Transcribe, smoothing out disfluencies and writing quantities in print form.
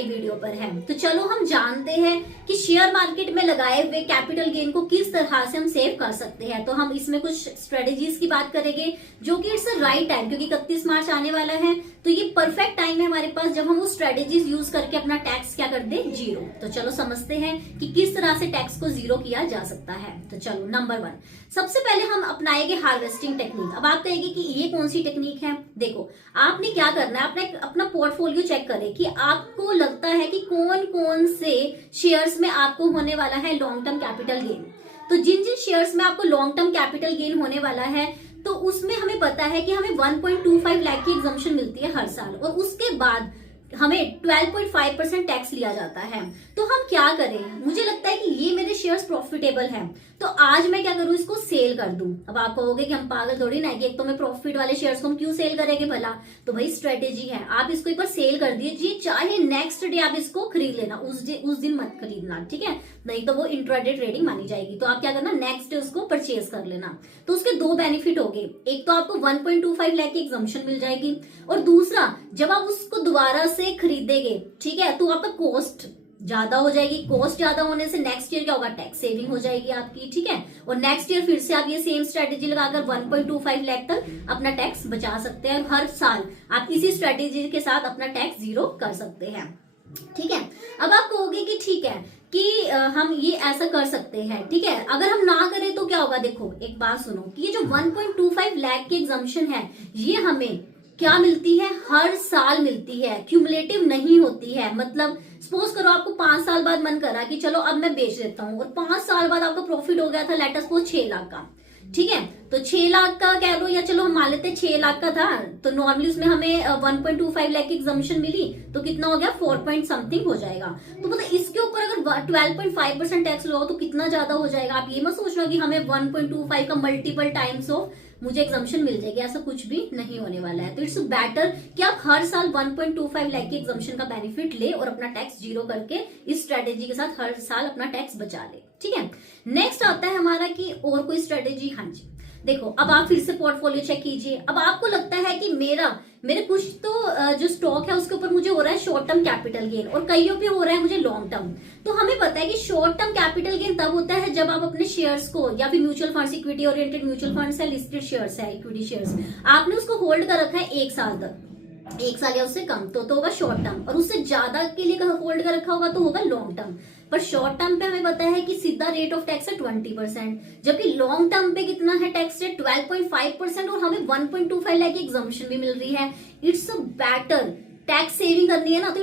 नई वीडियो पर है। तो चलो हम जानते हैं कि शेयर मार्केट में लगाए हुए कैपिटल गेन को किस तरह से हम सेव कर सकते हैं। तो हम इसमें कुछ स्ट्रेटेजीज की बात करेंगे जो कि इट्स राइट टाइम, क्योंकि 31 मार्च आने वाला है तो ये परफेक्ट टाइम है हमारे पास जब हम वो स्ट्रेटेजीज यूज करके अपना टैक्स क्या कर दे, जीरो। तो चलो समझते हैं कि किस तरह से टैक्स को जीरो किया जा सकता है। तो चलो नंबर 1, सबसे पहले हम अपनाएंगे हार्वेस्टिंग टेक्निक। अब आप कहेंगे कि ये कौन सी टेक्निक है। देखो, आपने क्या करना है, आपने अपना पोर्टफोलियो चेक करें कि आपको लगता है कि कौन कौन से शेयर्स में आपको होने वाला है लॉन्ग टर्म कैपिटल गेन। तो जिन जिन शेयर्स में आपको लॉन्ग टर्म कैपिटल गेन होने वाला है तो उसमें हमें पता है कि हमें 1.25 लाख की एग्जम्पशन मिलती है हर साल, और उसके बाद हमें 12.5% टैक्स लिया जाता है। तो हम क्या करें, मुझे लगता है कि ये मेरे शेयर्स प्रॉफिटेबल हैं, तो आज मैं क्या करूं, इसको सेल कर दूं। अब आप कहोगे कि हम पागल थोड़ी ना कि एक तो मैं प्रॉफिट वाले शेयर्स को हम क्यों सेल करेंगे भला। तो भाई स्ट्रेटेजी है, आप इसको एक बार सेल कर दीजिए, चाहे नेक्स्ट डे आप इसको खरीद लेना, उस दिन मत खरीदना, ठीक है, नहीं तो वो इंट्राडे ट्रेडिंग मानी जाएगी। तो आप क्या करना, नेक्स्ट डे उसको परचेज कर लेना। तो उसके दो बेनिफिट हो गए, एक तो आपको 1.25 लाख की एग्जम्पशन मिल जाएगी, और दूसरा जब आप उसको दोबारा से खरीदेंगे, ठीक है, तो आपका कॉस्ट ज्यादा हो जाएगी। कॉस्ट ज्यादा होने से नेक्स्ट ईयर क्या होगा, टैक्स सेविंग हो जाएगी आपकी, ठीक है, और नेक्स्ट ईयर फिर से आप ये सेम स्ट्रेटेजी लगाकर 1.25 लाख तक अपना टैक्स बचा सकते हैं। हर साल आप इसी स्ट्रेटेजी के साथ अपना टैक्स जीरो कर सकते हैं, ठीक है। अब आप कहोगे कि ठीक है कि हम ये ऐसा कर सकते हैं, ठीक है, अगर हम ना करें तो क्या होगा। देखो एक बात सुनो कि ये जो 1.25 लाख की एग्जम्पशन है ये हमें क्या मिलती है, हर साल मिलती है, क्यूमुलेटिव नहीं होती है। मतलब सपोज करो आपको 5 साल बाद मन करा कि चलो अब मैं बेच देता हूँ, और 5 साल बाद आपका प्रॉफिट हो गया था लेट अस सपोज 6 लाख का, ठीक है, तो 6 लाख का कह लो, या चलो हम मान लेते हैं 6 लाख का था, तो नॉर्मली उसमें हमें 1.25 लाख की एग्जम्पशन मिली, तो कितना हो गया, 4 पॉइंट समथिंग हो जाएगा। तो मतलब इसके ऊपर अगर 12.5% टैक्स लगाओ तो कितना ज्यादा हो जाएगा। आप ये मत सोचना कि हमें 1.25 का मल्टीपल टाइम्स ऑफ मुझे एग्जम्पशन मिल जाएगी, ऐसा कुछ भी नहीं होने वाला है। तो इट्स बेटर कि आप हर साल 1.25 लाख की एग्जम्पशन का बेनिफिट ले और अपना टैक्स जीरो करके इस स्ट्रेटेजी के साथ हर साल अपना टैक्स बचा ले, ठीक है। नेक्स्ट आता है हमारा कि और कोई स्ट्रेटेजी। हाँ जी, देखो अब आप फिर से पोर्टफोलियो चेक कीजिए। अब आपको लगता है कि मेरे कुछ तो जो स्टॉक है उसके ऊपर मुझे हो रहा है शॉर्ट टर्म कैपिटल गेन, और कईयों पे हो रहा है मुझे लॉन्ग टर्म। तो हमें पता है कि शॉर्ट टर्म कैपिटल गेन तब होता है जब आप अपने शेयर्स को, या फिर mutual funds, equity oriented mutual funds है, लिस्टेड शेयर्स है, इक्विटी शेयर्स, आपने उसको होल्ड कर रखा है 1 साल तक, 1 साल या उससे कम तो होगा शॉर्ट टर्म, और उससे ज्यादा के लिए होल्ड कर रखा होगा तो होगा लॉन्ग टर्म। पर शॉर्ट टर्म पे हमें पता है कि सीधा रेट ऑफ टैक्स है 20%, जबकि लॉन्ग टर्म पे कितना है टैक्स रेट 12.5%, और हमें 1.25 लाख की एग्जम्पशन भी मिल रही है। इट्स बेटर, टैक्स सेविंग करनी है ना तो